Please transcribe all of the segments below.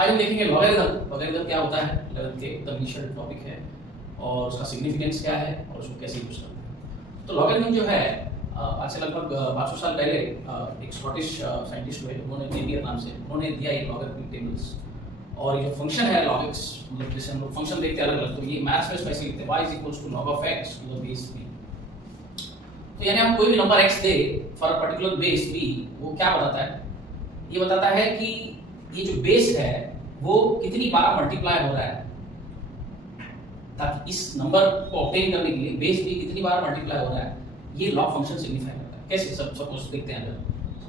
आज हम देखेंगे लॉगरिथम। लॉगरिथम क्या होता है, लॉगरिथम के एकदम इनिशियल टॉपिक है और उसका सिग्निफिकेंस क्या है और उसको कैसे यूज करते हैं। तो लॉगरिथम जो है आज से लगभग 500 साल पहले एक स्कॉटिश साइंटिस्ट हुए, उन्होंने नेपियर नाम से उन्होंने दिया ये लॉगरिथमिक टेबल्स। और ये जो फंक्शन है log x, मतलब जैसे हम लोग फंक्शन देखते हैं अलग अलग, तो ये मैथ्स में स्पेशली लिखते हैं y is equals to log of x to the base b। तो यानी हम कोई भी number x they for a particular base b, वो क्या बताता है, ये बताता है कि ये जो बेस है वो कितनी बार मल्टीप्लाई हो रहा है, ताकि इस नंबर को ऑब्टेन करने के लिए बेस b कितनी बार मल्टीप्लाई हो रहा है, ये लॉग फंक्शन सिग्निफाई करता है। कैसे, सपोज देखते हैं,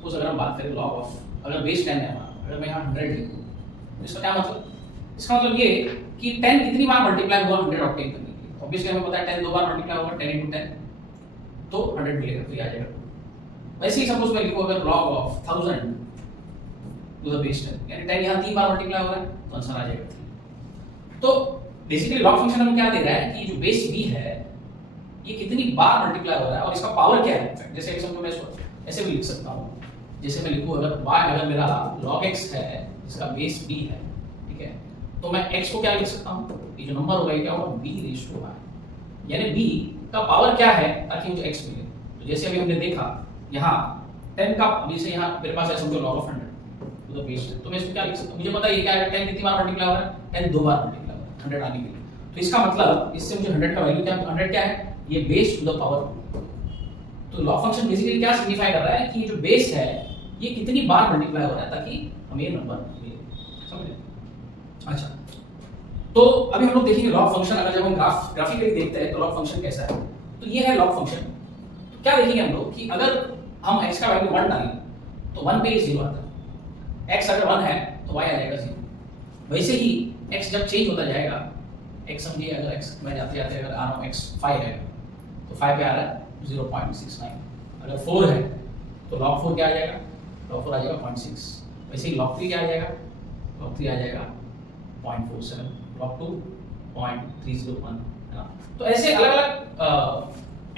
अगर हम बात करें लॉग ऑफ, अगर बेस 10 है हमारा, अगर मैं यहाँ 100 लिखूँ, इसका क्या मतलब, इसका मतलब ये कि 10 कितनी बार मल्टीप्लाई हुआ 100 ऑब्टेन करने के लिए। ऑब्वियसली हमें पता है 10 दो बार मल्टीप्लाई होगा, 10 × 10 तो 100 मिलेगा, तो ये आ जाएगा। वैसे ही सपोज मैं लिखूं अगर log of 1000 to the base 10, यानी 10 यहाँ 3 बार मल्टीप्लाई हो रहा है, तो आंसर आ जाएगा 3। तो बेसिकली लॉग फंक्शन हमें क्या दे रहा है कि जो बेस b है ये कितनी बार मल्टीप्लाई हो रहा है और इसका पावर क्या है। जैसे एग्जांपल मैं इसको ऐसे भी लिख सकता हूँ, जैसे मैं लिखूं अगर y अगर मेरा log x है, इसका बेस b है, ठीक है, तो मैं x को क्या लिख सकता हूँ, ये जो नंबर होगा ये क्या होगा, b/y, यानी b का पावर क्या है ताकि मुझे x मिले। तो जैसे अभी हमने देखा यहाँ 10 का, अभी से यहाँ मेरे पास है समझो log of 100 to the base 10, तो मैं इसको क्या लिख सकता हूँ, मुझे पता है ये क्या है, 10 कितनी बार मल्टीप्लाई हो रहा है, 10 दो बार मल्टीप्लाई हो रहा है 100 आने के लिए। तो इसका मतलब इससे मुझे 100 का वैल्यू क्या, 100 क्या है, ये बेस टू द पावर। तो लॉग फंक्शन बेसिकली क्या सिग्निफाई कर रहा है कि ये जो बेस है ये कितनी बार मल्टीप्लाई हो रहा है ताकि हमें ये नंबर मिले, समझे। अच्छा, तो अभी हम लोग देखेंगे लॉग फंक्शन। अगर जब हम ग्राफिकली देखते हैं तो लॉग फंक्शन कैसा है, तो ये है लॉग फंक्शन। तो क्या देखेंगे हम लोग कि अगर हम x का वैल्यू 1 डालें तो 1 पे 0 आता है, x अगर 1 है तो y आ जाएगा 0। वैसे ही x जब चेंज होता जाएगा, x समझिए अगर x मैं जाते जाते अगर आ रहा हूँ x 5 है तो 5 पे आ रहा है 0.69, अगर 4 है तो log 4 क्या आ जाएगा, log 4 आ जाएगा 0.6। वैसे ही log 3 क्या आ जाएगा, log 3 आ जाएगा 0.47, log 2 0.301, है ना। तो ऐसे अलग अलग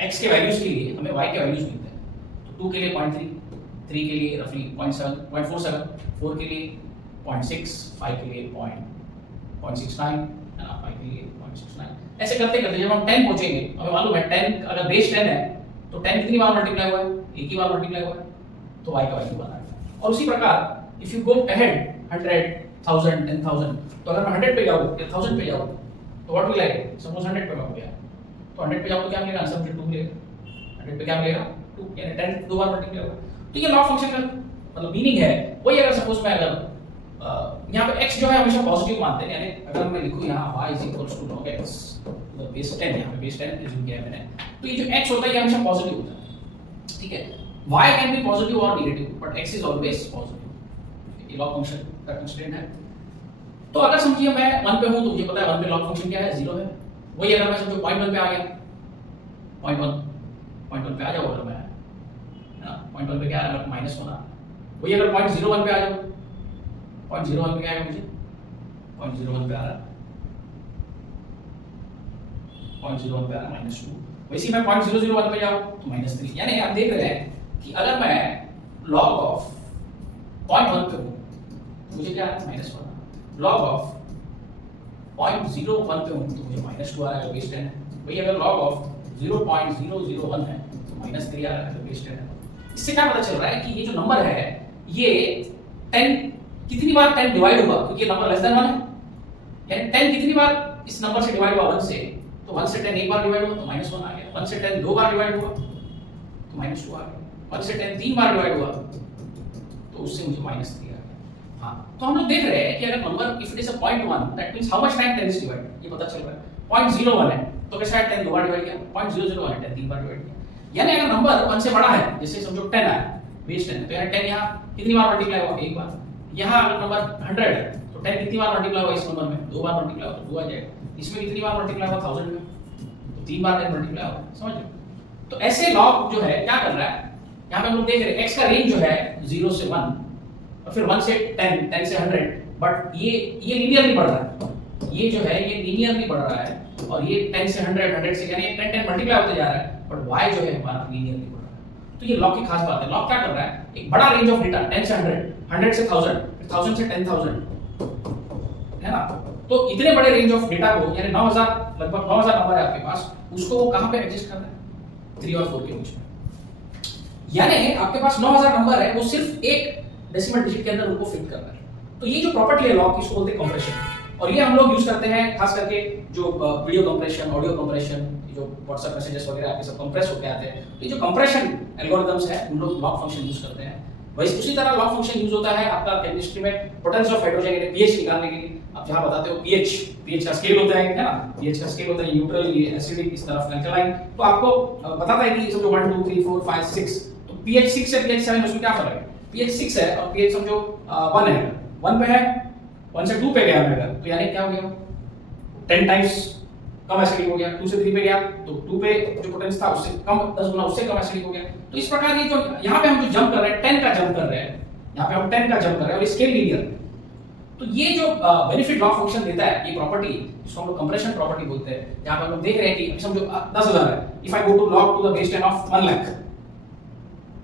x के वैल्यूज के लिए हमें y के वैल्यूज मिलते हैं। तो 2 के लिए 0.3, 3 के लिए रफली 0.47, 4 के लिए 0.6, 5 के लिए 0.69, है ना, 5 के लिए 0.69। ऐसे करते करते जब हम 10 पहुंचेंगे, हमें मालूम है 10 अगर बेस 10 है तो 10 कितनी बार मल्टीप्लाई हुआ है, एक ही बार मल्टीप्लाई हुआ है, तो y का वैल्यू बना है। और उसी प्रकार इफ यू गो अहेड 100, 1000, 10,000, तो अगर मैं 100 पे जाऊँ या 1000 पे जाऊँ तो what will I get, suppose 100 पे मैं हो गया तो 100 पे जाऊँ तो क्या मिलेगा, आंसर मुझे 2 मिलेगा। 100 पे क्या मिलेगा, 2, यानी 10 दो बार मल्टीप्लाई होगा। तो ये लॉग फंक्शन का मतलब मीनिंग है वही। अगर सपोज मैं अगर यहाँ पे x जो है हमेशा पॉजिटिव मानते हैं, यानी अगर मैं लिखूं यहाँ y is equals to log x to the base 10, यहाँ पे बेस 10 प्रेज्यूम किया है मैंने, तो ये जो x होता है ये हमेशा पॉजिटिव होता है, ठीक है। y कैन बी पॉजिटिव और negative but x is always positive, ये लॉग फंक्शन का कंस्ट्रेंट है। तो अगर समझिए मैं 1 पे हूं तो मुझे पता है 1 पे लॉग फंक्शन क्या है, 0 है। वही अगर मैं समझो 0.1 पे आ गया, 0.1 पे आ जाओ, अगर मैं, है ना, 0.1 पे क्या आ रहा है, माइनस होना। वही अगर 0.01 पे आ जाओ, 0.01 पे क्या आएगा, मुझे 0.01 पे आ रहा है, 0.01 पे आ रहा है -2। वैसे ही मैं 0.001 पे जाऊं तो -3। यानी आप देख रहे हैं कि अगर मैं log ऑफ 0.1 पे हूं तो मुझे क्या आ रहा है, -1। log ऑफ 0.01 पे हूं तो मुझे -2 आ रहा है, बेस 10 है। वही अगर log ऑफ 0.001 है तो -3 आ रहा है, बेस 10 है। इससे क्या पता चल रहा है कि ये जो नंबर है ये 10 कितनी बार 10 डिवाइड होगा, क्योंकि ये नंबर लेस देन 1 है, यानी 10 कितनी बार इस नंबर से डिवाइड हुआ 1 से, तो 1 से 10 एक बार डिवाइड हुआ तो -1 आ गया, 1 से 10 दो बार डिवाइड हुआ तो -2 आ गया, 1 से 10 तीन बार डिवाइड हुआ तो उससे मुझे -3 आ गया। हाँ, तो हम लोग देख रहे हैं कि अगर number if it is a 0.1 that means how much time 10 is divided, ये पता चल रहा है। 0.01 है तो कैसा है, 10 दो बार डिवाइड किया, 0.001 है 10 तीन बार डिवाइड किया। यानी अगर नंबर 1 से बड़ा है, जैसे समझो 10 है, बेस 10 तो यानी 10 यहाँ कितनी बार मल्टीप्लाई हुआ, एक बार। यहाँ अगर नंबर 100 है तो 10 कितनी बार मल्टीप्लाई हुआ इस नंबर में, दो बार मल्टीप्लाई हुआ तो 2 आ जाएगा। इसमें कितनी बार मल्टीप्लाई हुआ 1000 में, तो 3 बार 10 मल्टीप्लाई हुआ, समझ लो। तो ऐसे लॉग जो है क्या कर रहा है, यहाँ पे हम लोग देख रहे हैं x का रेंज जो है 0 से 1 और फिर 1 से 10, 10 से 100, बट ये लीनियरली बढ़ रहा है, ये जो है ये लीनियरली बढ़ रहा है, और ये 10 से 100, 100 से यानी 10 10 मल्टीप्लाई होते जा रहा है, बट y जो है हमारा लीनियरली बढ़ रहा है। तो ये लॉग की खास बात है। लॉग क्या कर रहा है, एक बड़ा रेंज ऑफ डेटा 10 से 100, 100 से 1000, 1000 से 10000, है ना। तो इतने बड़े रेंज ऑफ डेटा को, यानी 9000, लगभग 9000 नंबर है आपके पास, उसको वो कहां पे एडजस्ट करना है? 3 और 4 के बीच में। यानी आपके पास 9000 नंबर है, वो सिर्फ एक डेसिमल डिजिट के अंदर उनको फिट करना है। तो ये जो प्रॉपर्टी है लॉग, इसको बोलते हैं कंप्रेशन। और ये हम लोग यूज करते हैं खास करके जो वीडियो कंप्रेशन, ऑडियो कंप्रेशन, जो व्हाट्सएप मैसेजेस वगैरह आपके सब कंप्रेस होके आते हैं, तो ये जो कंप्रेशन एल्गोरिथम्स है उन लोग लॉग फंक्शन यूज करते हैं। वैसे उसी तरह लॉग फंक्शन यूज होता है आपका केमिस्ट्री में पोटेंस ऑफ हाइड्रोजन यानी पीएच निकालने के लिए। आप जहां बताते हो पीएच का स्केल होता है ना, पीएच का स्केल होता है न्यूट्रल, ये एसिडिक, इस तरफ अल्कलाइन। तो आपको बताता है कि समझो 1 2 3 4 5 6, तो पीएच 6 से पीएच 7 उसमें क्या फर्क है? पीएच 6 है और पीएच समझो 1 है, 1 पे है, 1 से 2 पे गया मेगा, तो यानी क्या हो गया? 10 टाइम्स कम एसिडिक हो गया। 2 से 3 पे गया तो 2 पे जो पोटेंस था उससे कम, 10 गुना उससे कम एसिडिक हो गया। तो इस प्रकार ये जो यहाँ पे हम जो जंप कर रहे हैं 10 का जंप कर रहे हैं, यहाँ पे हम 10 का जंप कर रहे हैं और स्केल लीनियर। तो ये जो बेनिफिट लॉग फंक्शन देता है, ये प्रॉपर्टी जिसको हम लोग कंप्रेशन प्रॉपर्टी बोलते हैं, जहाँ पे हम लोग देख रहे हैं कि समझो 10,000 है, if I go to log to the base 10 of 1 lakh,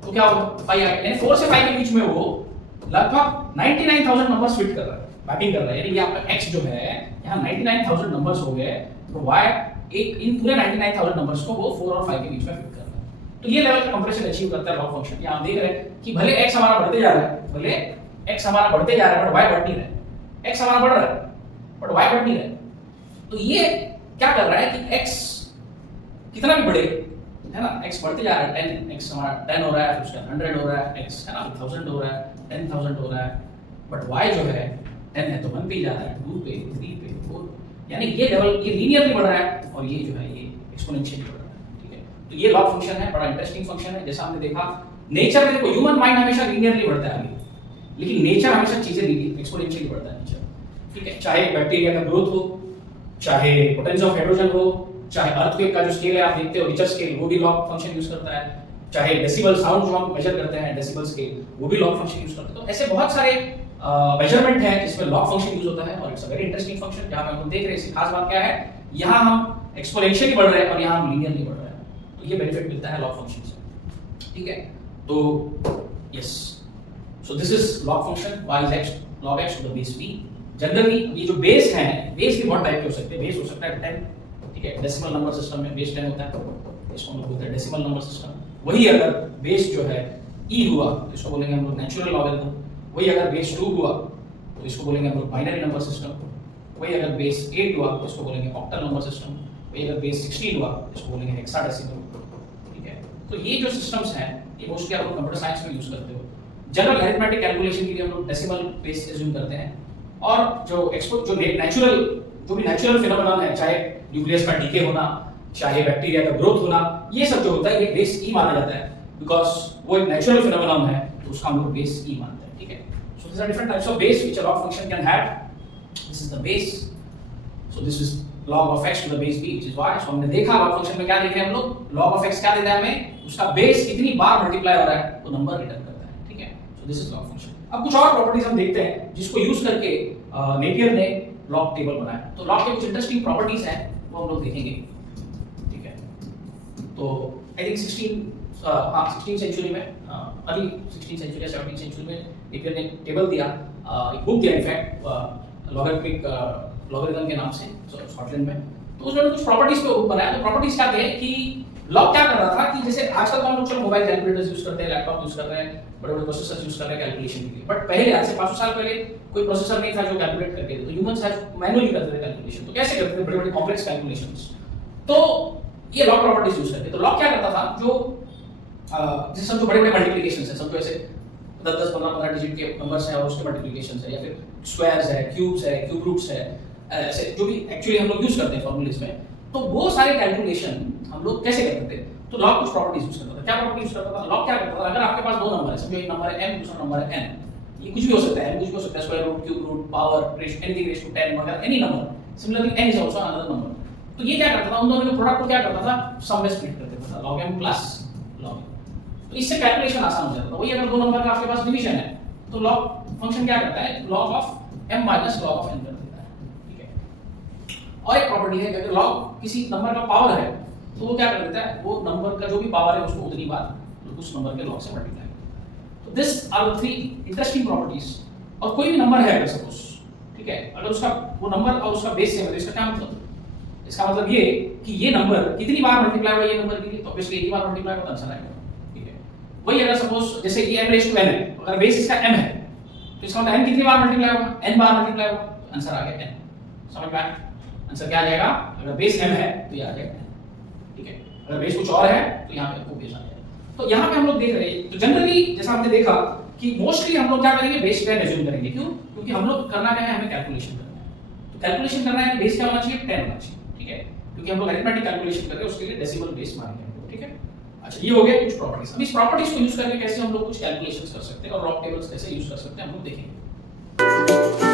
तो क्या होगा? 5 यानी 4 से 5 के बीच में वो लगभग 99,000 नंबर्स फिट कर रहा है, मैपिंग कर रहा है। यानी ये आपका x जो है यहाँ 99,000 नंबर्स हो गए, तो y एक इन पूरे 99,000 नंबर्स को वो 4 और 5 के बीच में फिट कर रहा है। तो ये लेवल का कंप्रेशन अचीव करता है लॉग फंक्शन। यहाँ आप देख रहे हैं कि भले x हमारा बढ़ते जा रहा है, भले x हमारा बढ़ते जा रहा है, बट y बढ़ नहीं रहा है। x हमारा बढ़ रहा है बट y बढ़ नहीं रहा है। तो ये क्या कर रहा है कि x कितना भी बढ़े, है ना, x बढ़ते जा रहा है, 10 x हमारा 10 हो रहा है, फिर उसका 100 हो रहा है, x है ना 1000 हो रहा है, 10,000 हो रहा है, बट y जो है 10 है तो 1 पे ही जा रहा है, 2 पे, 3 पे, 4, यानी ये लेवल ये लीनियरली बढ़ रहा है और ये जो है ये एक्सपोनेंशियली बढ़ रहा है। ठीक है, तो ये लॉग फंक्शन है, बड़ा इंटरेस्टिंग फंक्शन है। जैसा हमने देखा नेचर में, देखो ह्यूमन माइंड हमेशा लीनियरली बढ़ता है आगे, लेकिन नेचर हमेशा चीजें एक्सपोनेंशियली बढ़ता है नेचर। ठीक है, चाहे बैक्टीरिया का ग्रोथ हो, चाहे पोटेंस ऑफ हाइड्रोजन हो, चाहे अर्थक्वेक का जो स्केल है आप देखते हो रिचर स्केल, वो भी लॉग फंक्शन यूज करता है, चाहे डेसिबल साउंड जो हम मेजर करते हैं डेसिबल स्केल, वो भी लॉग फंक्शन यूज करते हैं। तो ऐसे बहुत सारे मेजरमेंट है जिसमें लॉग फंक्शन यूज होता है और it's a very interesting function. जहां हम देख रहे हैं इसकी खास बात क्या है, यहां हम एक्सपोनेंशियली बढ़ रहे हैं और यहां हम लीनियरली बढ़ रहे हैं, तो ये बेनिफिट मिलता है लॉग फंक्शन से। ठीक है, तो yes, so this is log function y is x log x to the base b। Generally ये जो बेस है, बेस भी बहुत टाइप के हो सकते हैं। बेस हो सकता है 10, ठीक है, डेसिमल नंबर सिस्टम में बेस 10 होता है, इसको हम लोग बोलते हैं डेसिमल नंबर सिस्टम। वही अगर बेस जो है e हुआ तो इसको बोलेंगे हम लोग नेचुरल लॉगरिथम। वही अगर बेस 2 हुआ तो इसको बोलेंगे हम लोग बाइनरी नंबर सिस्टम। वही अगर बेस 8 हुआ तो इसको बोलेंगे ऑक्टल नंबर सिस्टम। वही अगर बेस 16 हुआ तो इसको बोलेंगे हेक्साडेसिमल। ठीक है, तो ये जो सिस्टम्स हैं ये मोस्टली आप लोग कंप्यूटर साइंस में यूज करते हो। जनरल अरिथमेटिक कैलकुलेशन के लिए हम लोग डेसिमल बेस अज्यूम करते हैं, और जो नेचुरल जो भी नेचुरल फिनोमेनन है, चाहे न्यूक्लियस का डीके होना, चाहे बैक्टीरिया का ग्रोथ होना, ये सब जो होता है ये बेस ई माना जाता है, बिकॉज वो एक नेचुरल फिनोमेनन है, तो उसका हम लोग बेस ई मानते हैं। ठीक है, so this are different types of base which a log function can have. This is the base, so this is log of x to the base b, which is y। सो हमने देखा log function में क्या देखे हम लोग, log of x क्या देता है हमें, उसका बेस कितनी बार मल्टीप्लाई हो रहा है वो नंबर रिटर्न करता है। ठीक है, so this is log function. अब कुछ और प्रॉपर्टीज हम देखते हैं जिसको यूज करके नेपियर ने लॉग टेबल बनाया। तो लॉग के कुछ इंटरेस्टिंग प्रॉपर्टीज हैं वो हम लोग देखेंगे। ठीक है, तो आई थिंक 16 सेंचुरी में, अर्ली 16 सेंचुरी या 17 सेंचुरी में नेपियर ने टेबल दिया, एक बुक दिया इनफैक्ट लॉगरिथम के नाम से, स्कॉटलैंड में। तो उसमें कुछ प्रॉपर्टीज पे बनाया। तो प्रॉपर्टीज क्या थे कि लॉग क्या कर रहा था कि जैसे आजकल हम लोग चलो मोबाइल कैलकुलेटर्स यूज करते हैं, लैपटॉप यूज कर रहे हैं, बड़े-बड़े प्रोसेसर्स यूज कर रहे हैं कैलकुलेशन के लिए, बट पहले आज से 500 साल पहले कोई प्रोसेसर नहीं था जो कैलकुलेट करके दे, तो ह्यूमंस हैज मैनुअली करते थे कैलकुलेशन। तो कैसे करते थे बड़े-बड़े कॉम्प्लेक्स कैलकुलेशंस, तो ये लॉग प्रॉपर्टीज यूज करते। तो लॉग क्या करता था, जो जैसे समझो बड़े-बड़े मल्टीप्लिकेशंस है, समझो ऐसे 10 15 डिजिट के नंबर्स हैं और उसके मल्टीप्लिकेशंस है, या फिर स्क्वायर्स है, क्यूब्स है, क्यूब रूट्स है, ऐसे जो भी एक्चुअली हम लोग यूज करते हैं फॉर्मूलेस में, तो वो सारे कैलकुलेशन हम लोग कैसे करते थे। तो लॉग कुछ प्रॉपर्टीज यूज करता था। क्या प्रॉपर्टी यूज करता था लॉग? क्या करता था, अगर आपके पास दो नंबर है, समझो एक नंबर है m, दूसरा नंबर है n, ये कुछ भी हो सकता है, कुछ भी हो सकता है, square root, cube root, power, anything raise to 10 वगैरह, any number. Similarly n is also another number. तो ये क्या करता था, उन दोनों के प्रोडक्ट को क्या करता था, सम में स्प्लिट कर देता था, log m plus log n। तो इससे कैलकुलेशन आसान हो जाता था। वही अगर दो नंबर का आपके पास डिवीजन है तो लॉग फंक्शन क्या करता है, log of m minus log of n कर देता है। ठीक है, और एक प्रॉपर्टी है कि अगर log किसी नंबर का पावर है तो वो क्या कर देता है, वो नंबर का जो भी पावर है उसको उतनी बार उस नंबर के log से मल्टीप्लाई। तो this are the three interesting properties. और कोई भी नंबर है अगर सपोज, ठीक है, अगर उसका वो नंबर और उसका बेस सेम है तो इसका क्या मतलब? इसका मतलब ये कि ये नंबर कितनी बार मल्टीप्लाई होगा ये नंबर के लिए, तो ऑब्वियसली एक ही बार मल्टीप्लाई होगा तो आंसर आएगा, ठीक है। वही अगर सपोज जैसे कि m रेज़ टू n है, अगर बेस इसका m है तो इसका मतलब n कितनी बार मल्टीप्लाई होगा, n बार मल्टीप्लाई होगा, आंसर आ गया n। समझ में आया? आंसर क्या आ जाएगा? अगर बेस m है तो ये आ जाएगा n, ठीक है। अगर बेस कुछ और है तो यहाँ पे आपको बेस आ जाएगा। तो यहाँ पे हम लोग देख रहे हैं, तो जनरली जैसा हमने देखा कि मोस्टली हम लोग क्या करेंगे, बेस 10 एज्यूम करेंगे। क्यों? क्योंकि हम लोग करना क्या है, हमें कैलकुलेशन करना है। तो कैलकुलेशन करना है तो बेस क्या होना चाहिए, 10 होना चाहिए, ठीक है। क्योंकि हम लोग अरिथमेटिक कैलकुलेशन कर रहे हैं, उसके लिए डेसिमल बेस मानेंगे, ठीक है। अच्छा, ये हो गया कुछ प्रॉपर्टीज। अब इस प्रॉपर्टीज को यूज करके कैसे हम लोग कुछ कैलकुलेशंस कर सकते हैं और लॉग टेबल्स कैसे यूज कर सकते हैं हम लोग देखेंगे।